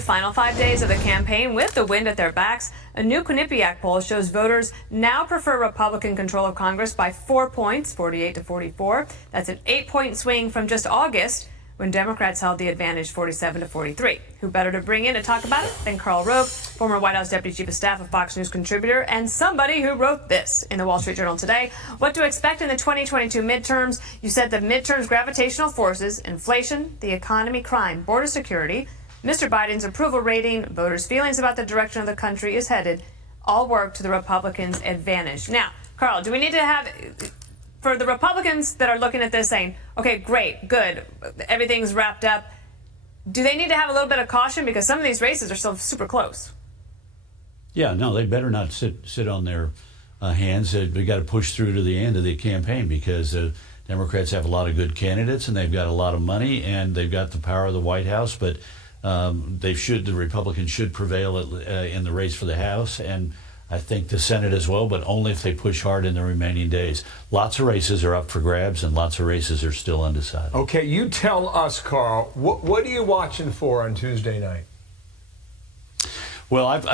Final 5 days of the campaign with the wind at their backs. A new Quinnipiac poll shows voters now prefer Republican control of Congress by 4 points, 48 to 44. That's an 8-point swing from just August, when Democrats held the advantage 47 to 43. Who better to bring in to talk about it than Karl Rove, former White House Deputy Chief of Staff, a Fox News contributor, and somebody who wrote this in the Wall Street Journal today. What to expect in the 2022 midterms. You said the midterms gravitational forces, inflation, the economy, crime, border security, Mr. Biden's approval rating, voters' feelings about the direction of the country is headed, all work to the Republicans' advantage. Now, Karl, do we need to have, for the Republicans that are looking at this saying, okay, great, good, everything's wrapped up, do they need to have a little bit of caution because some of these races are still super close? Yeah, no, they better not sit on their hands. We got to push through to the end of the campaign because Democrats have a lot of good candidates and they've got a lot of money and they've got the power of the White House, but the Republicans should prevail in the race for the House and I think the Senate as well, but only if they push hard in the remaining days. Lots of races are up for grabs and lots of races are still undecided. Okay, you tell us, Karl, what are you watching for on Tuesday night? Well, I've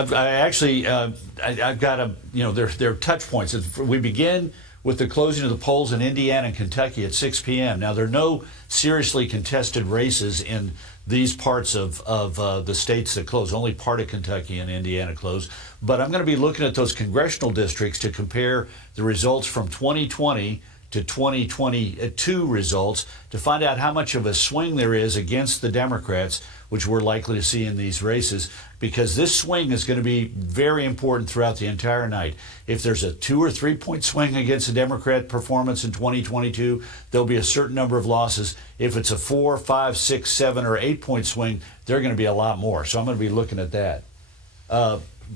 got there are touch points. We begin with the closing of the polls in Indiana and Kentucky at 6 p.m. Now, there are no seriously contested races in these parts of the states that close. Only part of Kentucky and Indiana close. But I'm going to be looking at those congressional districts to compare the results from 2020 to 2022 results to find out how much of a swing there is against the Democrats, which we're likely to see in these races, because this swing is going to be very important throughout the entire night. If there's a 2 or 3 point swing against the Democrat performance in 2022, there'll be a certain number of losses. If it's a 4, 5, 6, 7, or 8 point swing, there are going to be a lot more. So I'm going to be looking at that.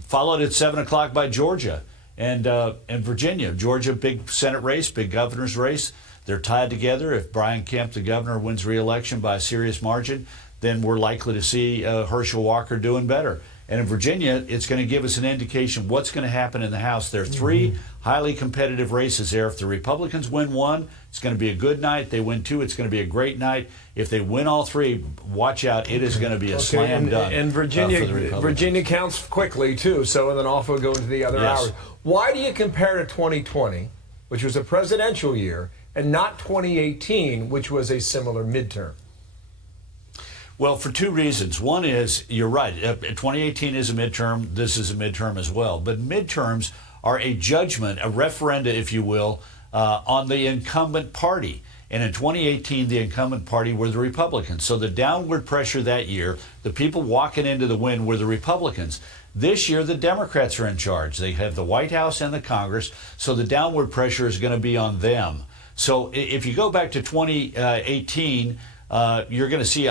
Followed at 7 o'clock by Georgia and Virginia. Georgia, big Senate race, big governor's race. They're tied together. If Brian Kemp, the governor, wins re-election by a serious margin, then we're likely to see Herschel Walker doing better. And in Virginia, it's going to give us an indication what's going to happen in the House. There are three highly competitive races there. If the Republicans win one, it's going to be a good night. They win two, it's going to be a great night. If they win all three, watch out. It is going to be a slam dunk. And Virginia counts quickly, too, so then off we'll go into the other hours. Why do you compare to 2020, which was a presidential year, and not 2018, which was a similar midterm? Well, for two reasons. One is, you're right, 2018 is a midterm, this is a midterm as well. But midterms are a judgment, a referenda, if you will, on the incumbent party. And in 2018, the incumbent party were the Republicans. So the downward pressure that year, the people walking into the win were the Republicans. This year, the Democrats are in charge. They have the White House and the Congress, so the downward pressure is going to be on them. So if you go back to 2018, you're going to see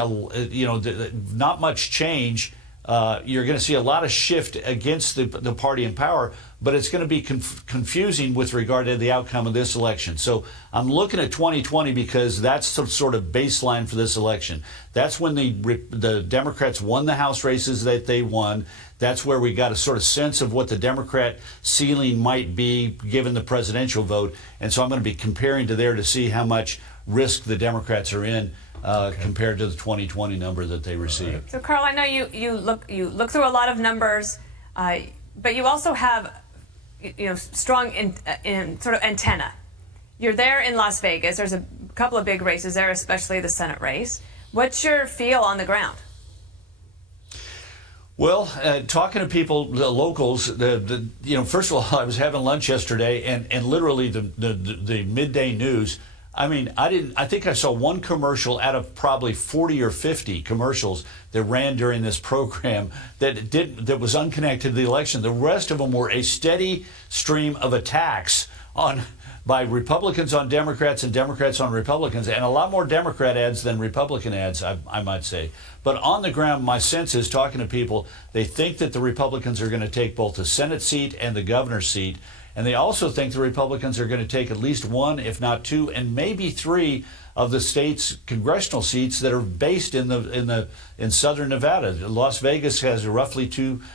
not much change. You're going to see a lot of shift against the party in power, but it's going to be confusing with regard to the outcome of this election. So I'm looking at 2020 because that's the sort of baseline for this election. That's when the Democrats won the House races that they won. That's where we got a sort of sense of what the Democrat ceiling might be given the presidential vote. And so I'm going to be comparing to there to see how much risk the Democrats are in compared to the 2020 number that they received. So, Karl, I know you look through a lot of numbers, but you also have strong in sort of antenna. You're there in Las Vegas. There's a couple of big races there, especially the Senate race. What's your feel on the ground? Well, talking to people, the locals, first of all, I was having lunch yesterday, and literally the midday news. I mean, I think I saw one commercial out of probably 40 or 50 commercials that ran during this program that was unconnected to the election. The rest of them were a steady stream of attacks by Republicans on Democrats and Democrats on Republicans, and a lot more Democrat ads than Republican ads, I might say. But on the ground, my sense is, talking to people, they think that the Republicans are going to take both the Senate seat and the governor's seat. And they also think the Republicans are going to take at least one, if not two, and maybe three of the state's congressional seats that are based in southern Nevada. Las Vegas has roughly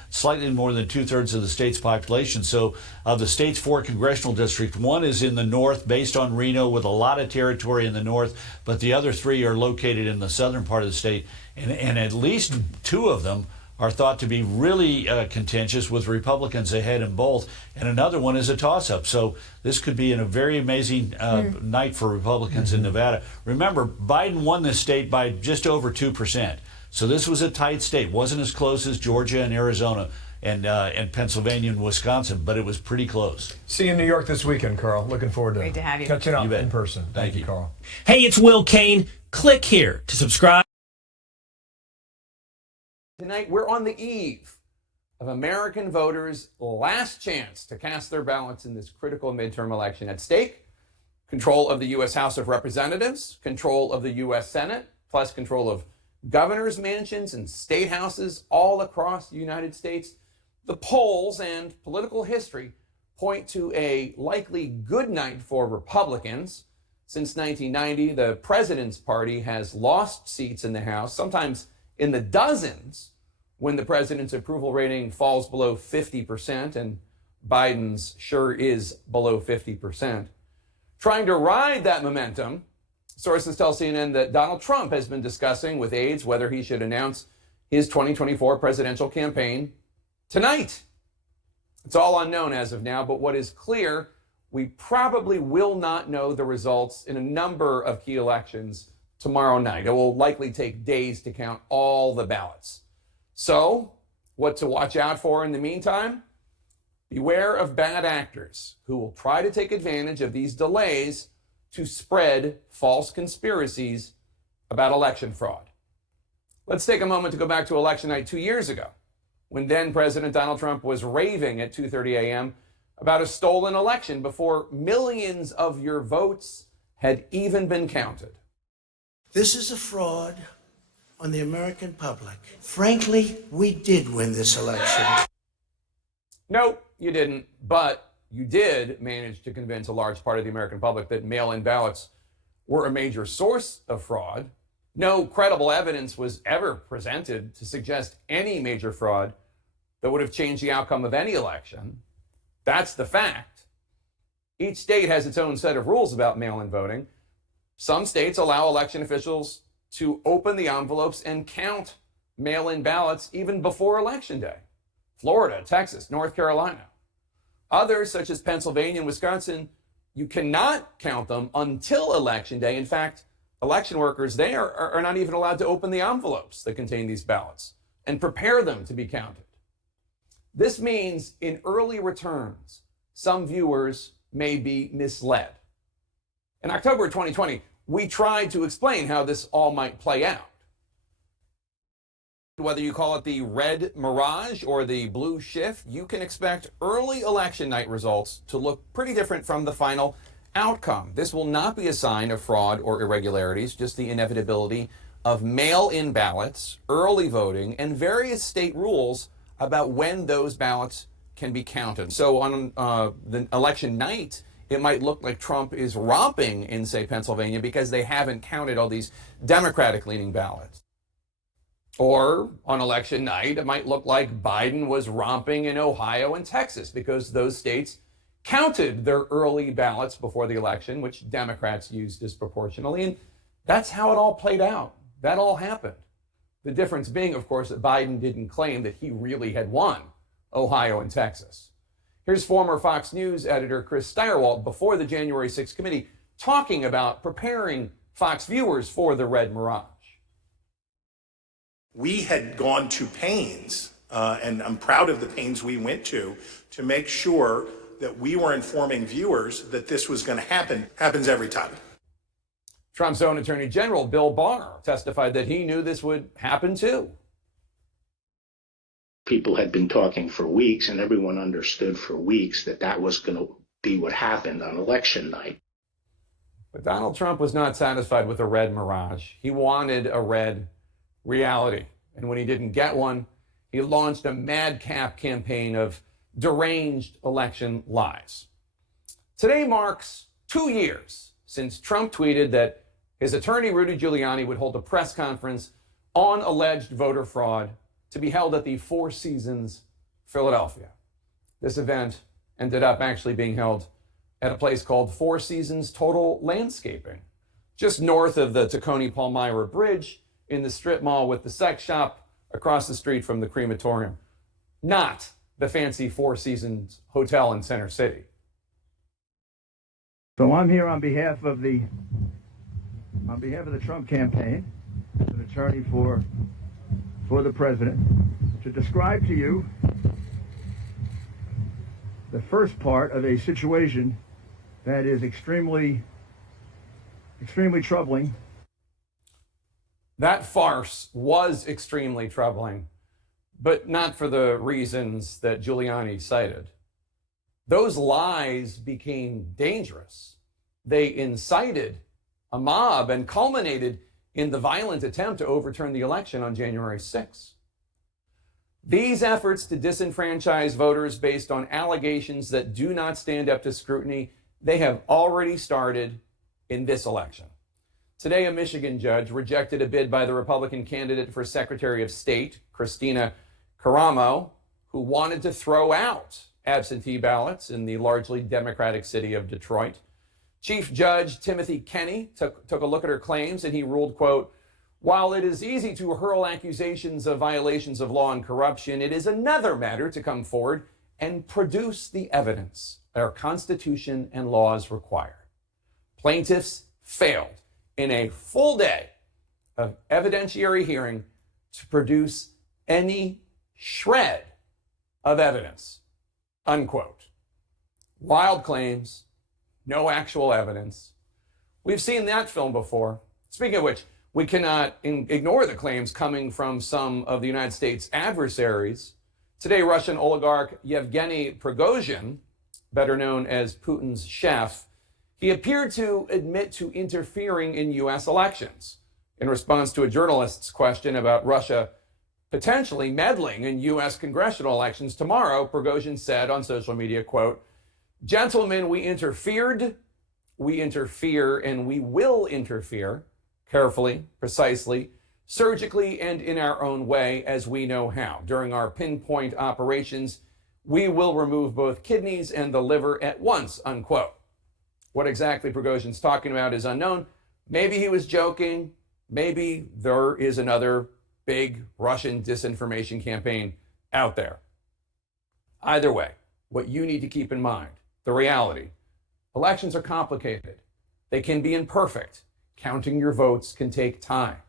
slightly more than 2/3 of the state's population. So of the state's 4 congressional districts, one is in the north, based on Reno, with a lot of territory in the north, but the other 3 are located in the southern part of the state, and at least 2 of them are thought to be really contentious, with Republicans ahead in both, and another one is a toss-up. So this could be a very amazing night for Republicans in Nevada. Remember, Biden won this state by just over 2%. So this was a tight state. Wasn't as close as Georgia and Arizona and Pennsylvania and Wisconsin, but it was pretty close. See you in New York this weekend, Carl. Looking forward to Great to have you. catching up in person. Thank you, Carl. Hey, it's Will Kane. Click here to subscribe. Tonight, we're on the eve of American voters' last chance to cast their ballots in this critical midterm election. At stake, control of the U.S. House of Representatives, control of the U.S. Senate, plus control of governors' mansions and state houses all across the United States. The polls and political history point to a likely good night for Republicans. Since 1990, the president's party has lost seats in the House, sometimes in the dozens, when the president's approval rating falls below 50%, and Biden's sure is below 50%. Trying to ride that momentum, sources tell CNN that Donald Trump has been discussing with aides whether he should announce his 2024 presidential campaign tonight. It's all unknown as of now, but what is clear, we probably will not know the results in a number of key elections tomorrow night. It will likely take days to count all the ballots. So, what to watch out for in the meantime? Beware of bad actors who will try to take advantage of these delays to spread false conspiracies about election fraud. Let's take a moment to go back to election night 2 years ago, when then President Donald Trump was raving at 2:30 a.m. about a stolen election before millions of your votes had even been counted. This is a fraud on the American public. Frankly, we did win this election. No, you didn't, but you did manage to convince a large part of the American public that mail-in ballots were a major source of fraud. No credible evidence was ever presented to suggest any major fraud that would have changed the outcome of any election. That's the fact. Each state has its own set of rules about mail-in voting. Some states allow election officials to open the envelopes and count mail-in ballots even before Election Day. Florida, Texas, North Carolina. Others, such as Pennsylvania and Wisconsin, you cannot count them until Election Day. In fact, election workers there are not even allowed to open the envelopes that contain these ballots and prepare them to be counted. This means in early returns, some viewers may be misled. In October 2020, we tried to explain how this all might play out. Whether you call it the red mirage or the blue shift, you can expect early election night results to look pretty different from the final outcome. This will not be a sign of fraud or irregularities, just the inevitability of mail-in ballots, early voting, and various state rules about when those ballots can be counted. So on the election night, it might look like Trump is romping in, say, Pennsylvania because they haven't counted all these Democratic-leaning ballots. Or on election night, it might look like Biden was romping in Ohio and Texas because those states counted their early ballots before the election, which Democrats used disproportionately. And that's how it all played out. That all happened. The difference being, of course, that Biden didn't claim that he really had won Ohio and Texas. Here's former Fox News editor Chris Stirewalt before the January 6th committee talking about preparing Fox viewers for the red mirage. We had gone to pains, and I'm proud of the pains we went to make sure that we were informing viewers that this was going to happen. Happens every time. Trump's own Attorney General, Bill Barr, testified that he knew this would happen too. People had been talking for weeks, and everyone understood for weeks that that was going to be what happened on election night. But Donald Trump was not satisfied with a red mirage. He wanted a red reality. And when he didn't get one, he launched a madcap campaign of deranged election lies. Today marks 2 years since Trump tweeted that his attorney, Rudy Giuliani, would hold a press conference on alleged voter fraud to be held at the Four Seasons, Philadelphia. This event ended up actually being held at a place called Four Seasons Total Landscaping, just north of the Tacony-Palmyra Bridge in the strip mall with the sex shop across the street from the crematorium, not the fancy Four Seasons hotel in Center City. So I'm here on behalf of the Trump campaign, as an attorney for the president, to describe to you the first part of a situation that is extremely troubling. That farce was extremely troubling, but not for the reasons that Giuliani cited. Those lies became dangerous. They incited a mob and culminated in the violent attempt to overturn the election on January 6th. These efforts to disenfranchise voters based on allegations that do not stand up to scrutiny, they have already started in this election. Today, a Michigan judge rejected a bid by the Republican candidate for Secretary of State, Christina Caramo, who wanted to throw out absentee ballots in the largely Democratic city of Detroit. Chief Judge Timothy Kenney took a look at her claims, and he ruled, quote, "While it is easy to hurl accusations of violations of law and corruption, it is another matter to come forward and produce the evidence our Constitution and laws require." Plaintiffs failed in a full day of evidentiary hearing to produce any shred of evidence, unquote. Wild claims, no actual evidence. We've seen that film before. Speaking of which, we cannot ignore the claims coming from some of the United States' adversaries. Today, Russian oligarch Yevgeny Prigozhin, better known as Putin's chef, he appeared to admit to interfering in U.S. elections. In response to a journalist's question about Russia potentially meddling in U.S. congressional elections tomorrow, Prigozhin said on social media, quote, "Gentlemen, we interfered, we interfere, and we will interfere carefully, precisely, surgically, and in our own way as we know how. During our pinpoint operations, we will remove both kidneys and the liver at once," unquote. What exactly Prigozhin's talking about is unknown. Maybe he was joking. Maybe there is another big Russian disinformation campaign out there. Either way, what you need to keep in mind, the reality, elections are complicated. They can be imperfect. Counting your votes can take time.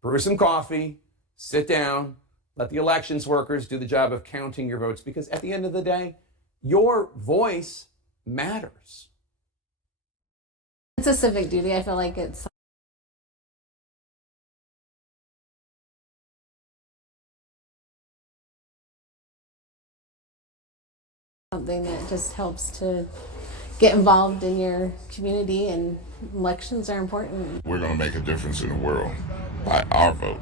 Brew some coffee, sit down, let the elections workers do the job of counting your votes, because at the end of the day, your voice matters. It's a civic duty. I feel like it's something that just helps to get involved in your community, and elections are important. We're going to make a difference in the world by our vote.